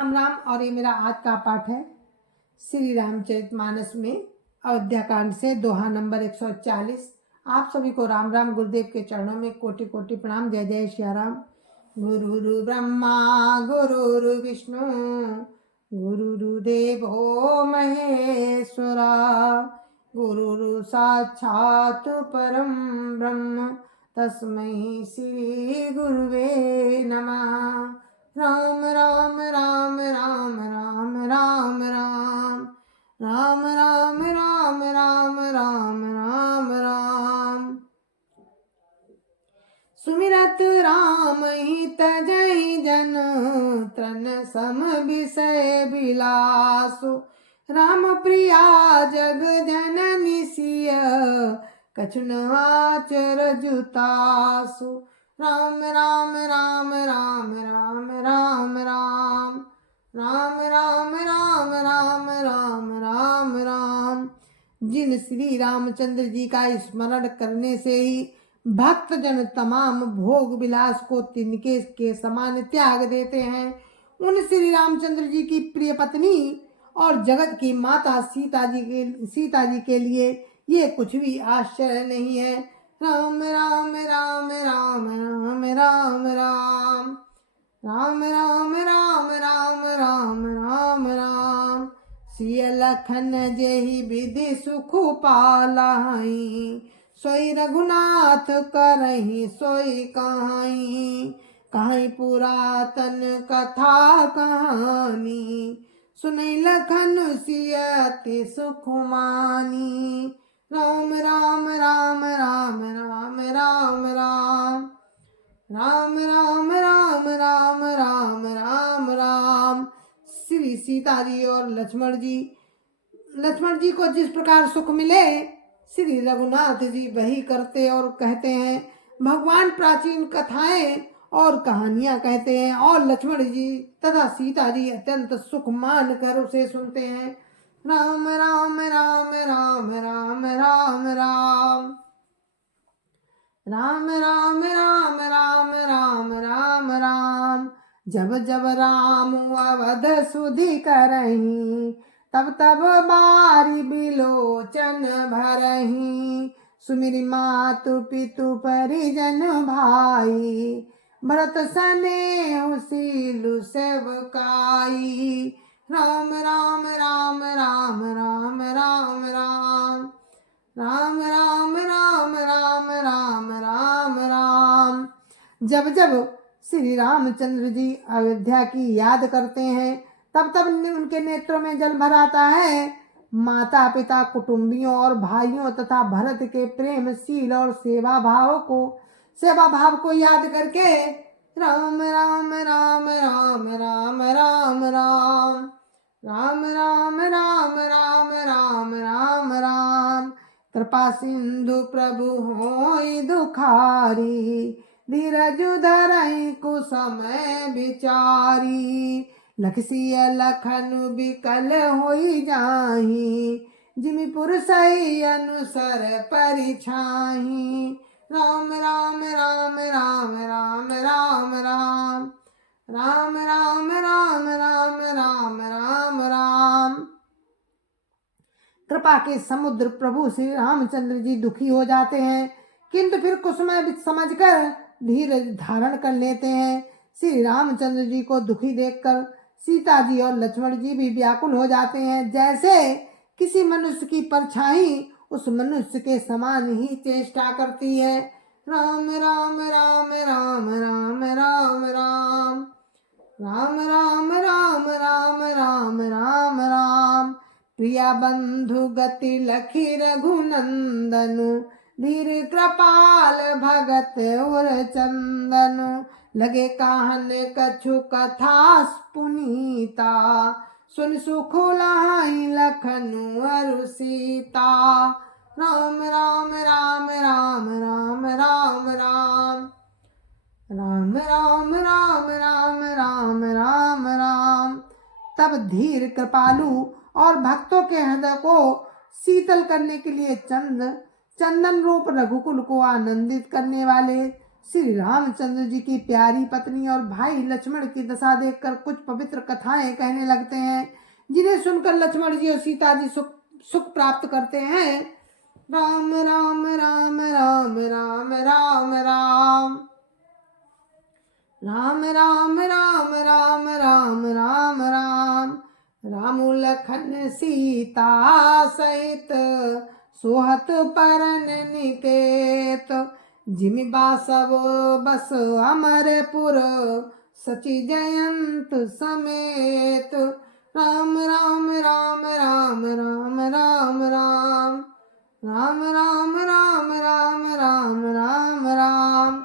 राम राम। और ये मेरा आज का पाठ है श्री रामचरितमानस में अयोध्या कांड से दोहा नंबर 140। आप सभी को राम राम। गुरुदेव के चरणों में कोटि कोटि प्रणाम। जय जय श्री राम। गुरुरु ब्रह्मा गुरुरु विष्णु गुरुर्देवो महेश्वरा गुरुरु साक्षात् परम ब्रह्म तस्मै श्री गुरुवे नमः। राम राम राम राम राम राम राम राम राम राम राम राम राम राम। सुमिरत राम ही तजहि जन तन सम विषय विलासु। राम प्रिया जग जननी सिय कछु न आचर जुतासु। राम राम राम राम राम राम राम राम राम राम राम राम राम राम। जिन श्री रामचंद्र जी का स्मरण करने से ही भक्त जन तमाम भोग विलास को तिनके के समान त्याग देते हैं, उन श्री रामचंद्र जी की प्रिय पत्नी और जगत की माता सीता जी के लिए ये कुछ भी आश्चर्य नहीं है। राम राम राम राम राम राम राम राम राम राम राम राम राम राम। सिय लखन जेहि विधि सुख पालाई। सोई रघुनाथ करहि सोई कहाई। कहीं पुरातन कथा कहानी। सुनई लखन सिय अति सुख मानी। राम राम राम राम राम राम राम राम राम राम राम राम राम राम। श्री सीता जी और लक्ष्मण जी को जिस प्रकार सुख मिले, श्री रघुनाथ जी वही करते और कहते हैं। भगवान प्राचीन कथाएं और कहानियां कहते हैं और लक्ष्मण जी तथा सीता जी अत्यंत सुख मान कर उसे सुनते हैं। राम राम राम राम राम राम राम राम राम राम राम राम राम राम। जब जब राम अवध सुधि करहीं, तब तब बारी बिलोचन भरहीं। सुमिरि मातु पितु परिजन भाई, भरत सनेहु सीलु सेवकाई। राम राम राम राम राम राम राम राम राम राम राम राम राम राम। जब जब श्री रामचंद्र जी अयोध्या की याद करते हैं, तब तब उनके नेत्रों में जल भर आता है। माता पिता कुटुंबियों और भाइयों तथा भरत के प्रेमशील और सेवा भाव को याद करके राम राम राम राम राम राम राम राम राम राम राम राम राम राम। कृपा सिंधु प्रभु होई दुखारी, धीरज धरई कुसमय विचारी। लखसिय लखन बिकल होई जाही, जिमि पुरसई अनुसर परिछाही। राम राम राम राम राम राम राम राम राम राम राम राम राम राम। कृपा के समुद्र प्रभु श्री रामचंद्र जी दुखी हो जाते हैं, किंतु फिर कुछ समय समझकर धीरज धारण कर लेते हैं। श्री रामचंद्र जी को दुखी देखकर सीता जी और लक्ष्मण जी भी व्याकुल हो जाते हैं। जैसे किसी मनुष्य की परछाई उस मनुष्य के समान ही चेष्टा करती है। राम राम राम राम राम राम राम राम राम राम राम राम राम राम। प्रिया बंधु गति लखी रघुनंदनु, धीर कृपाल भगत उर चंदनु। लगे काहन कछु कथा पुनीता, सुन सुख लाई लखनु अरु सीता। राम राम राम राम राम राम राम राम राम राम राम राम राम राम। तब धीर कृपालु और भक्तों के हृदय को शीतल करने के लिए चंदन रूप रघुकुल को आनंदित करने वाले श्री रामचंद्र जी की प्यारी पत्नी और भाई लक्ष्मण की दशा देखकर कुछ पवित्र कथाएं कहने लगते हैं, जिन्हें सुनकर लक्ष्मण जी और सीता जी सुख प्राप्त करते हैं। राम राम राम राम राम राम राम राम राम राम राम राम राम राम राम लखन सीता सहित सोहत परन निकेत, जिमि बासव बस अमरपुर सची जयंत समेत। राम राम राम राम राम राम राम राम राम राम राम राम राम राम।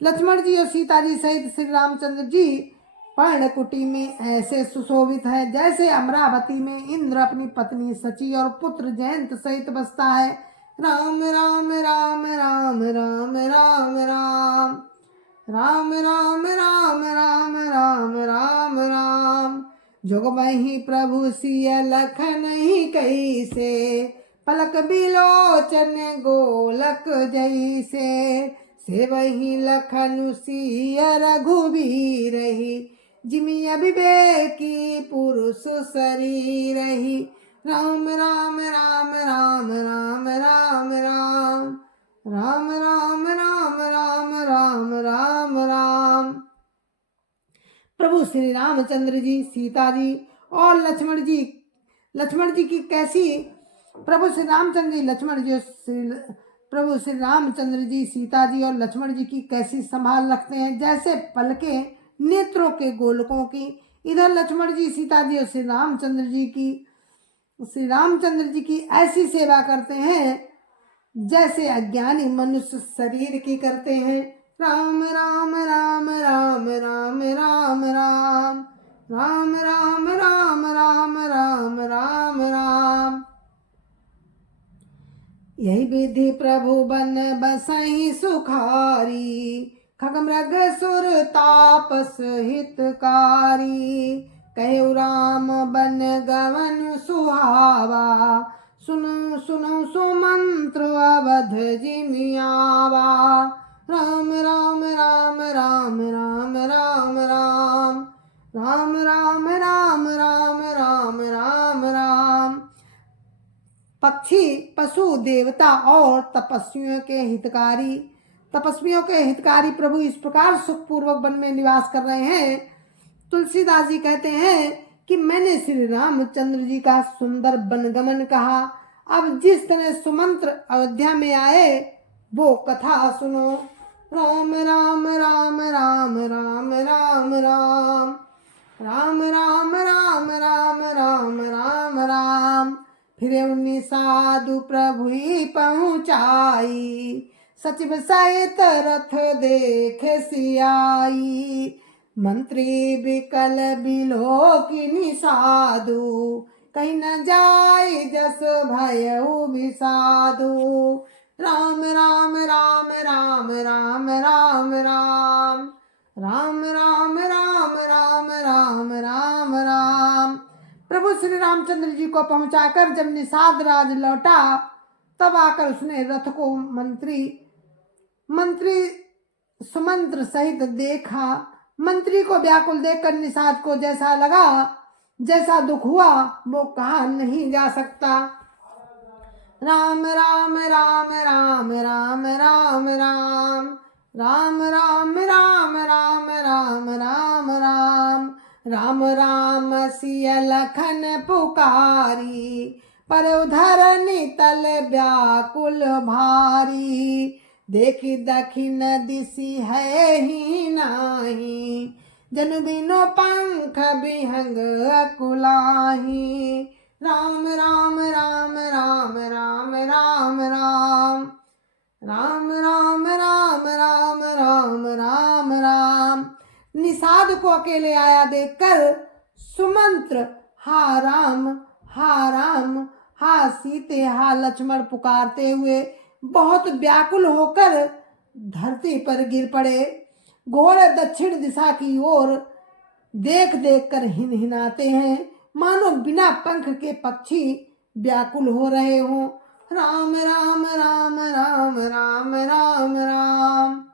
लक्ष्मण जी और सीता जी सहित श्री रामचंद्र जी पर्णकुटी में ऐसे सुशोभित है जैसे अमरावती में इंद्र अपनी पत्नी सची और पुत्र जयंत सहित बसता है। राम राम राम राम राम राम राम राम राम राम राम राम राम राम। जोग वही प्रभु सिय लखन ही कैसे, पलक बिलोचन गोलक जैसे, से वही लखन सिय रघुबीर रही, जिमि अविवेकी पुरुष शरीर रही। राम राम राम राम राम राम राम राम राम राम राम राम राम राम। प्रभु श्री रामचंद्र जी, सीता जी और लक्ष्मण जी की कैसी, प्रभु श्री रामचंद्र जी लक्ष्मण जी प्रभु श्री रामचंद्र जी सीता जी और लक्ष्मण जी की कैसी संभाल रखते हैं, जैसे पलके नेत्रों के गोलकों की। इधर लक्ष्मण जी सीता जी और श्री रामचंद्र जी की ऐसी सेवा करते हैं जैसे अज्ञानी मनुष्य शरीर की करते हैं। राम राम राम राम राम राम राम राम राम राम राम राम राम राम। यही विधि प्रभु बन बसहि सुखारी, खग मृग सुर तापस हितकारी। कहु राम बन गवन सुहावा, सुनो सुनो सुमंत्र अवध जिमि आवा। राम राम राम राम राम राम राम राम राम राम राम राम राम राम। पक्षी पशु देवता और तपस्वियों के हितकारी प्रभु इस प्रकार सुखपूर्वक वन में निवास कर रहे हैं। तुलसीदास जी कहते हैं कि मैंने श्री रामचंद्र जी का सुंदर वनगमन कहा। अब जिस तरह सुमंत्र अयोध्या में आए वो कथा सुनो। राम राम राम राम राम राम राम राम राम राम राम राम राम राम। फिर उन्नी साधु प्रभु ही पहुँचाई, सचिव सहित रथ देख सियाई। मंत्री बिकल बिलोकिनी साधु, कहीं न जाय जस भयउ विसाधु। राम राम राम राम राम राम राम राम राम राम राम राम राम राम। प्रभु श्री रामचंद्र जी को पहुंचाकर जब निषाद राज लौटा तब आकर उसने रथ को मंत्री सुमंत्र सहित देखा। मंत्री को व्याकुल देखकर निषाद को जैसा लगा, जैसा दुख हुआ वो कहा नहीं जा सकता। राम राम राम राम राम राम राम राम राम राम राम राम राम राम राम राम सिय लखन पुकारी, पर उधर नितल व्याकुल भारी। देखी दखिन दिसी है ही नाही, जन बिनो पंख बिहंग अकुलाही। राम राम राम राम राम राम राम राम राम राम राम राम राम राम। निषाद को अकेले आया देखकर सुमंत्र हा राम हा सीते हा लक्ष्मण पुकारते हुए बहुत व्याकुल होकर धरती पर गिर पड़े। घोड़े दक्षिण दिशा की ओर देख देख कर हिनहिनाते हैं, मानो बिना पंख के पक्षी व्याकुल हो रहे हों। राम राम राम राम राम राम राम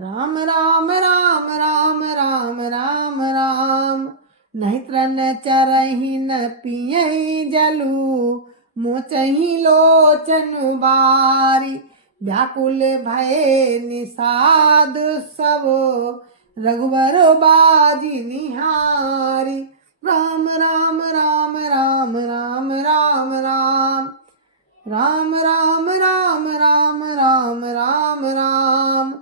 राम राम राम राम राम राम राम। नहीं त्रन चरहि न पियहि जलु, मोचहि लोचन बारी। व्याकुल भये निषाद सब, रघुबर बाजी निहारी। राम राम राम राम राम राम राम। राम राम राम राम राम राम राम।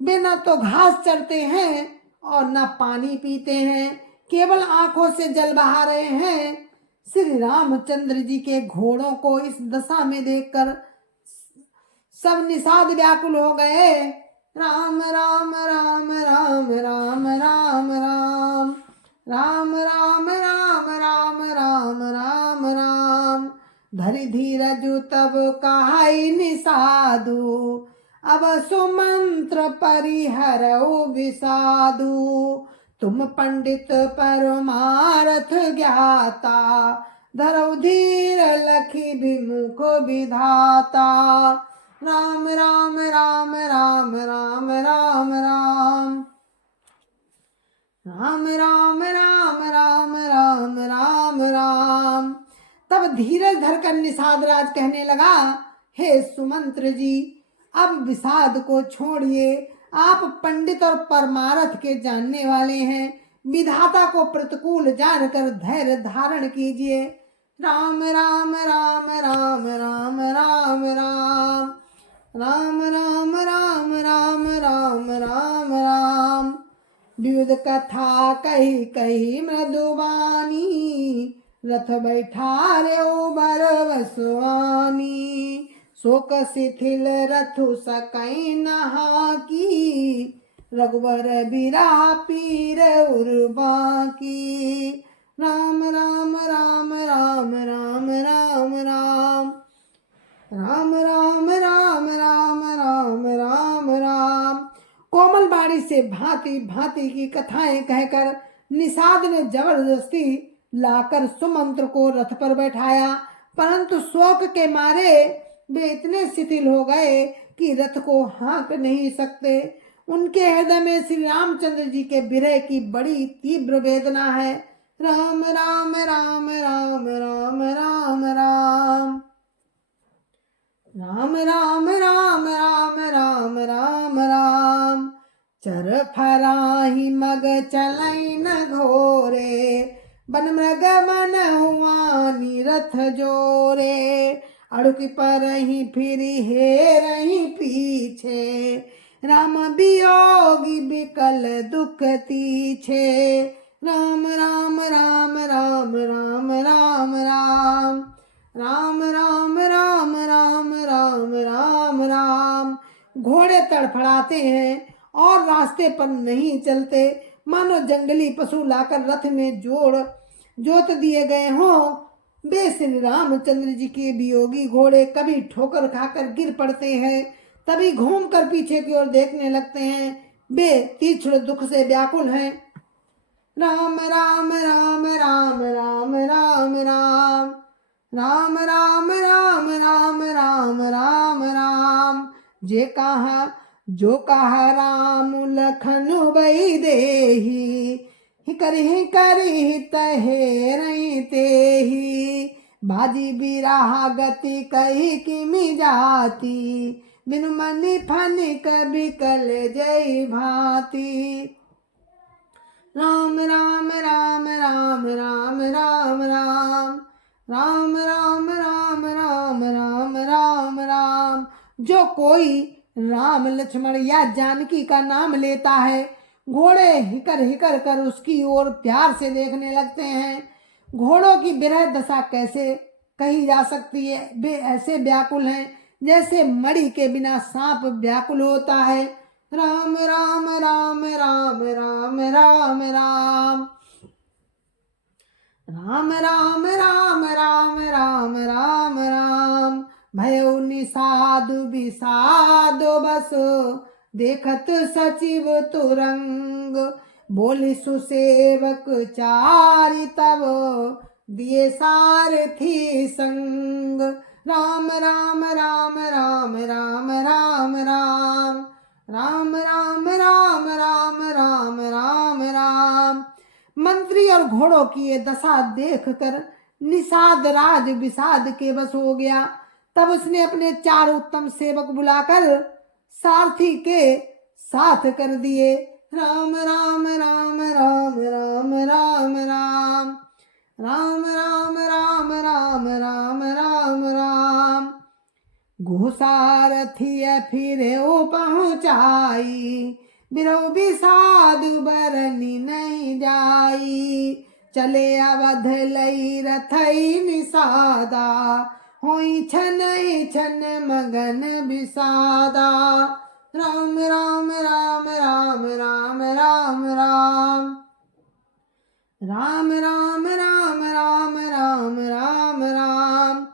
बिना तो घास चरते हैं और न पानी पीते हैं, केवल आंखों से जल बहा रहे हैं। श्री रामचंद्र जी के घोड़ों को इस दशा में देखकर सब निषाद व्याकुल हो गए। राम राम राम राम राम राम राम। राम राम राम राम राम राम राम। धरि धीरजु तब कहाई निषादु, अब सुमंत्र परिहरऊ विषादु। तुम पंडित परमारथ ज्ञाता, धरऊ धीर लखी विमुख विधाता। राम राम राम राम राम राम राम। राम राम राम राम राम राम राम। तब धीरज धरकर निषाद राज कहने लगा, हे सुमंत्र जी, अब विषाद को छोड़िए। आप पंडित और परमारथ के जानने वाले हैं, विधाता को प्रतिकूल जानकर धैर्य धारण कीजिए। राम राम राम राम राम राम राम। राम राम राम राम राम राम राम। विविध कथा कही कही मृदुवानी, रथ बैठा रे बर वसवानी। शोक शिथिल रथु सकई नहा की, रघुवर बिरा पीर उर्बा की। राम राम राम राम राम राम राम। राम राम राम राम राम राम राम। कोमल बाड़ी से भांति भांति की कथाएं कहकर निषाद ने जबरदस्ती लाकर सुमंत्र को रथ पर बैठाया, परंतु शोक के मारे वे इतने शिथिल हो गए कि रथ को हाँक नहीं सकते। उनके हृदय में श्री रामचंद्र जी के विरह की बड़ी तीव्र वेदना है। राम राम राम राम राम राम राम। राम राम राम राम राम राम राम। चर फराही मग चलई न घोरे, बन मृग मन हुआनी रथ जोरे। अड़ुकी पर ही फिरी हे रही पीछे, राम वियोगी बिकल दुख तीछे। राम राम राम राम राम राम राम। राम राम राम राम राम राम राम। घोड़े तड़फड़ाते हैं और रास्ते पर नहीं चलते, मानो जंगली पशु लाकर रथ में जोत दिए गए हों। वे श्री रामचंद्र जी के वियोगी घोड़े कभी ठोकर खाकर गिर पड़ते हैं, तभी घूमकर पीछे की ओर देखने लगते हैं। वे तीक्ष्ण दुख से व्याकुल हैं। राम राम राम राम राम राम राम। राम राम राम राम राम राम राम। जो कहा राम लखन वही देही, हिकरि तहे रही तेही। बाजी बिराह गति कही किमि जाती, बिनु मनि फनिक बिकल जय भांति। राम राम राम राम राम राम राम। राम राम राम राम राम राम राम। जो कोई राम लक्ष्मण या जानकी का नाम लेता है, घोड़े हिकर हिकर कर उसकी ओर प्यार से देखने लगते हैं। घोड़ों की विरह दशा कैसे कही जा सकती है। वे ऐसे व्याकुल हैं जैसे मणि के बिना सांप व्याकुल होता है। राम राम राम राम राम राम राम। राम राम राम राम राम राम राम। भयो निषाद विषाद बस, देखत सचिव तुरंग। बोली सुसेवक चारि तब, दिए सारथी संग। राम राम राम राम राम राम राम। राम राम राम राम राम राम राम। मंत्री और घोड़ों की ये दशा देखकर निषाद राज विषाद के बस हो गया। तब उसने अपने 4 उत्तम सेवक बुलाकर सारथी के साथ कर दिए। राम राम राम राम राम राम राम राम राम राम राम राम राम राम। घुसारथी फिर ओ पहुँचाई, बिरौ विषाद बरनी नहीं जाई। चले अवध लई रथई निषादा, होई छन छन मगन विषादा। राम राम राम राम राम राम राम राम राम राम राम राम राम राम।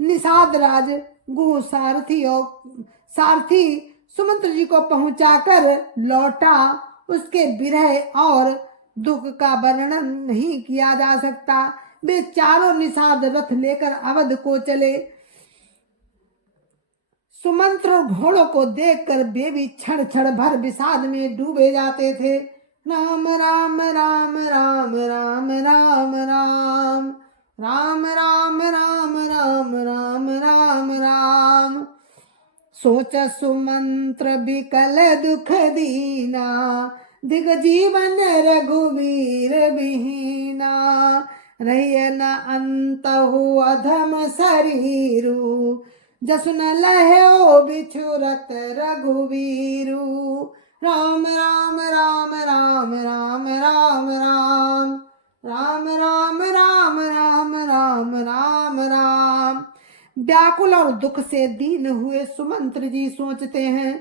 निषाद राज गुह सारथी सुमंत्र जी को पहुंचाकर लौटा। उसके विरह और दुख का वर्णन नहीं किया जा सकता। वे चारों निषाद रथ लेकर अवध को चले। सुमंत्र और घोड़ों को देखकर वे भी क्षण क्षण भर विषाद में डूबे जाते थे। राम राम राम राम राम राम राम राम राम राम राम राम राम राम। सोच सुमंत्र विकल दुख दीना, दिग जीवन रघुवीर विहीना। रहिय न अंत हो अधम शरीरु, जसु न लहो बिछुरत रघुवीरु। राम राम राम राम राम राम राम राम राम राम राम राम राम राम। व्याकुल और दुख से दीन हुए सुमंत्र जी सोचते हैं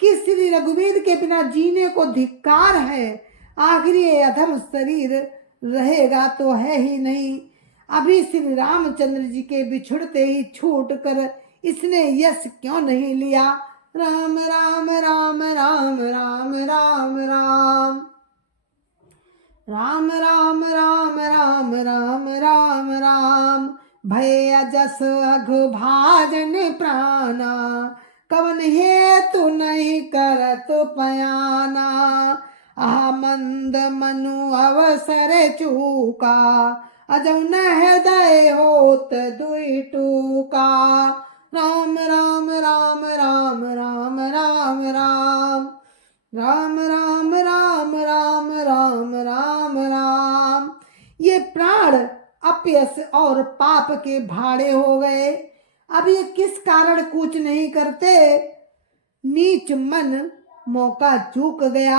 कि श्री रघुवीर के बिना जीने को धिक्कार है। आखिर ये अधम शरीर रहेगा तो है ही नहीं। अभी श्री रामचंद्र जी के बिछुड़ते ही छूट कर इसने यश क्यों नहीं लिया। राम राम राम राम राम राम राम राम राम राम राम राम राम राम। भय जस अघभाजन प्राणा, कवन हेतु नहीं करत पयाना। आह मंद मनु अवसर चूका, अजौ न हृदय होत दुई टूका। राम राम राम राम राम राम राम राम राम राम राम राम राम राम। ये प्राण अपयश और पाप के भाड़े हो गए। अब ये किस कारण कूच नहीं करते। नीच मन मौका चूक गया।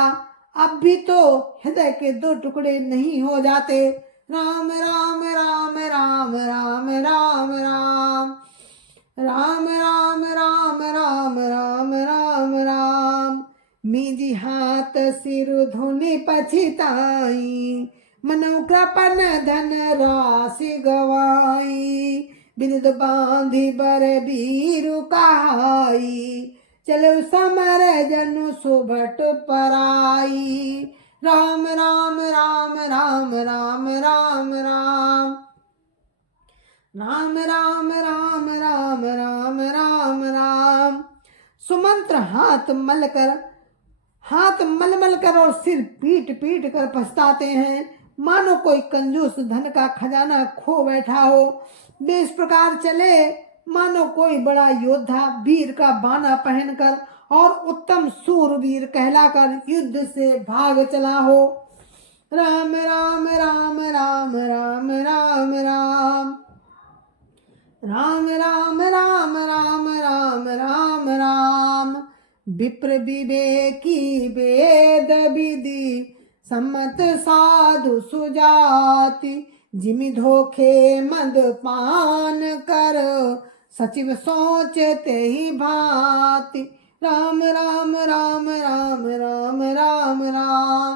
अब भी तो हृदय के 2 टुकड़े नहीं हो जाते। राम राम राम राम राम राम राम राम राम राम राम राम राम राम। मीजी हाथ सिर धुनि पछिताई, मनु कृपन धन राशि गवाई। बिरद बांधी बर बीरु कहाई, चलो समर जनु सुभट पराई। राम राम राम राम राम राम राम राम राम राम राम राम राम राम। सुमंत्र हाथ मल मल कर और सिर पीट पीट कर पछताते हैं, मानो कोई कंजूस धन का खजाना खो बैठा हो। वे इस प्रकार चले मानो कोई बड़ा योद्धा वीर का बाना पहनकर और उत्तम सूरवीर कहलाकर युद्ध से भाग चला हो। राम राम राम राम राम राम राम राम राम राम राम राम राम राम। विप्र विवेकी वेद विधि सम्मत साधु सुजाति, जिमि धोखे मद पान कर सचिव सोचते ही भांति। राम राम राम राम राम राम राम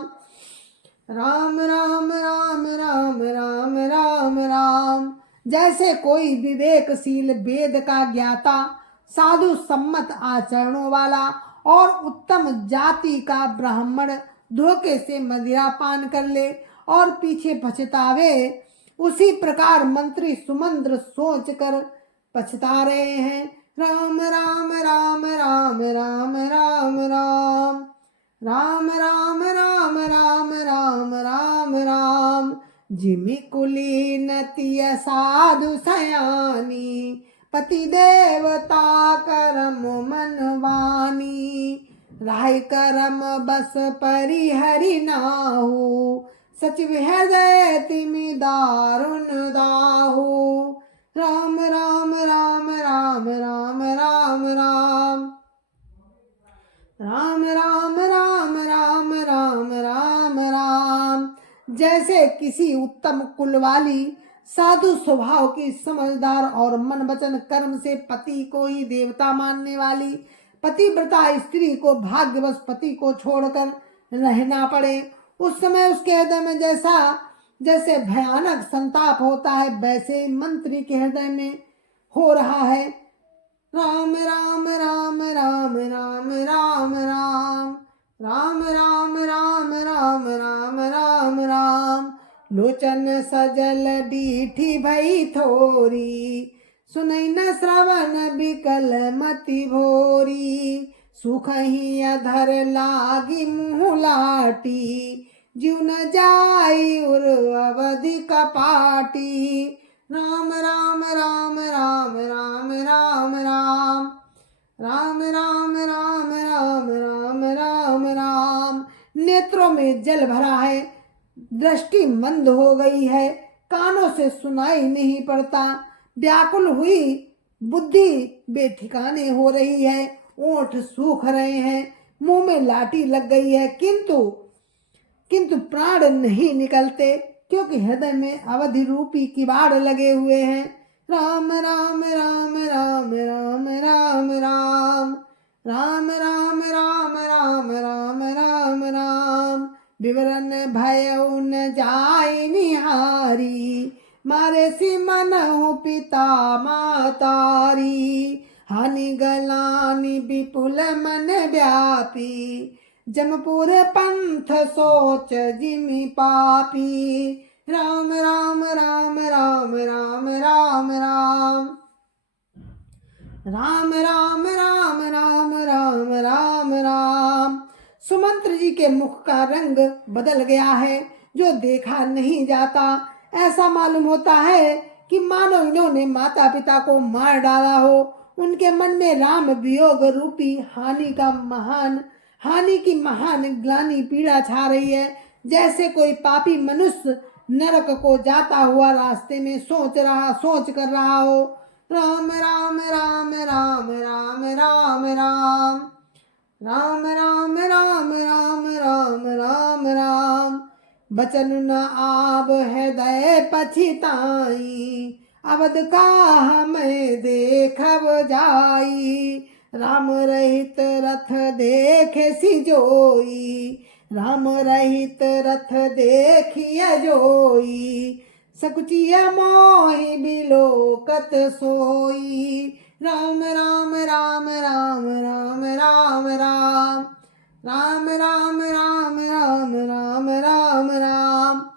राम राम राम राम राम राम राम। जैसे कोई विवेकशील वेद का ज्ञाता, साधु सम्मत आचरणों वाला और उत्तम जाति का ब्राह्मण धोखे से मदिरा पान कर ले और पीछे पछतावे, उसी प्रकार मंत्री सुमंत्र सोच कर पछता रहे हैं। राम राम राम राम राम राम राम राम राम राम राम राम राम राम जिमि कुलीनतिय साधु सयानी पति देवता करम मनवानी राय करम बस परिहरि नाहु सचिव हृदय तिमि दारुण दाहु राम राम राम राम राम राम राम राम राम राम राम राम राम राम जैसे किसी उत्तम कुल वाली साधु स्वभाव की समझदार और मन वचन कर्म से पति को ही देवता मानने वाली पतिव्रता स्त्री को भाग्यवश पति को छोड़कर रहना पड़े उस समय उसके हृदय में जैसे भयानक संताप होता है वैसे मंत्री के हृदय में हो रहा है। राम राम राम राम राम राम राम राम राम राम राम राम राम राम लोचन सजल डीठी भई थोरी सुनई न श्रवण बिकल मति भोरी सुख ही अधर लागी मुँह लाटी जीव न जाई उर अवधि कपाटी राम राम राम राम राम राम राम राम राम राम राम राम राम राम नेत्रों में जल भरा है दृष्टि मंद हो गई है कानों से सुनाई नहीं पड़ता व्याकुल हुई बुद्धि बेठिकाने हो रही है ओठ सूख रहे हैं मुंह में लाठी लग गई है किंतु प्राण नहीं निकलते क्योंकि हृदय में अवधि रूपी किवाड़ लगे हुए हैं। राम राम राम राम राम राम राम राम राम राम राम राम राम राम विवरण भय न जाय निहारी मारे सी मनहु पिता मातारी हानि गलानि विपुल मन व्यापी जमपुर पंथ सोच जिमि पापी राम राम राम राम राम राम राम राम राम राम राम राम राम राम सुमंत्र जी के मुख का रंग बदल गया है जो देखा नहीं जाता ऐसा मालूम होता है कि मानो इन्होंने माता पिता को मार डाला हो उनके मन में राम वियोग रूपी हानि की महान ग्लानि पीड़ा छा रही है जैसे कोई पापी मनुष्य नरक को जाता हुआ रास्ते में सोच कर रहा हो। राम राम राम राम राम राम राम राम राम राम राम राम राम राम बचन न आब हृदय पछिताई अवध का मैं देखब जाई राम रहित रथ देखे सी जोई राम रहित रथ देखिय जोई सकुचिया मोहि बिलोकत सोई राम राम राम राम राम राम राम राम राम राम राम राम राम राम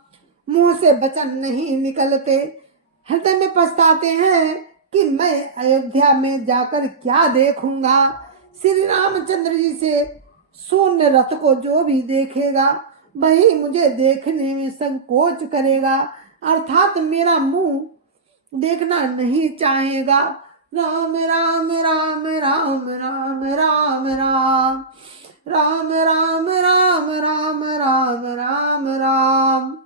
मुंह से वचन नहीं निकलते हृदय में पछताते हैं कि मैं अयोध्या में जाकर क्या देखूंगा। श्री रामचंद्र जी से शून्य रथ को जो भी देखेगा वही मुझे देखने में संकोच करेगा अर्थात मेरा मुंह देखना नहीं चाहेगा। राम राम राम राम राम राम राम राम राम राम राम राम राम राम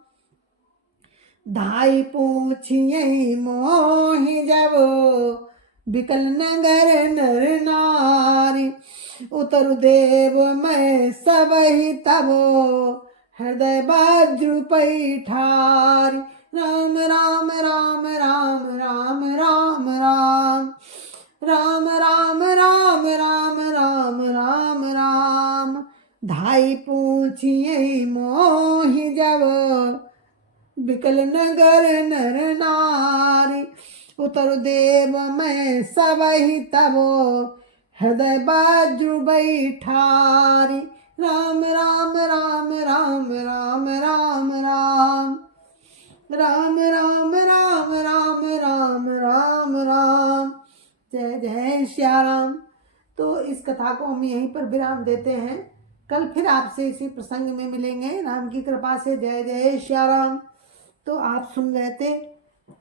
धाई पूछिए मोहि जब बिकल नगर नर नारी उतर देव मैं सब ही तब हृदय वज्र पैठारी राम राम राम राम राम राम राम राम राम राम राम राम राम राम धाई पूछिए मोहि जब बिकल नगर नर नारी उतर देव मैं सब ही तब हृदय वज्र बैठारी राम राम राम राम राम राम राम राम राम राम राम राम राम राम जय जय श्या राम। तो इस कथा को हम यहीं पर विराम देते हैं। कल फिर आपसे इसी प्रसंग में मिलेंगे राम की कृपा से। जय जय श्या राम। तो आप सुन रहे थे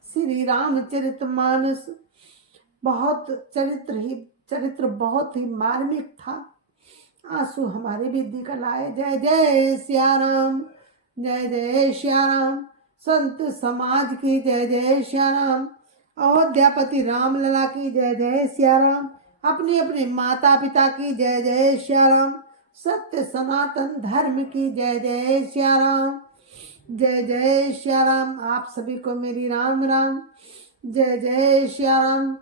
श्री रामचरितमानस। बहुत चरित्र बहुत ही मार्मिक था। आंसू हमारे भी निकल आए। जय जय श्या राम। जय जय श्या राम। संत समाज की जय जय श्या राम। अयोध्यापति राम लला की जय जय श्या राम। अपने अपने माता पिता की जय जय श्या राम। सत्य सनातन धर्म की जय जय श्या राम। जय जय श्या राम। आप सभी को मेरी राम राम। जय जय श्या राम।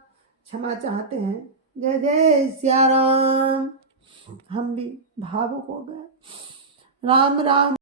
क्षमा चाहते हैं। जय जय श्या राम। हम भी भावुक हो गए। राम राम।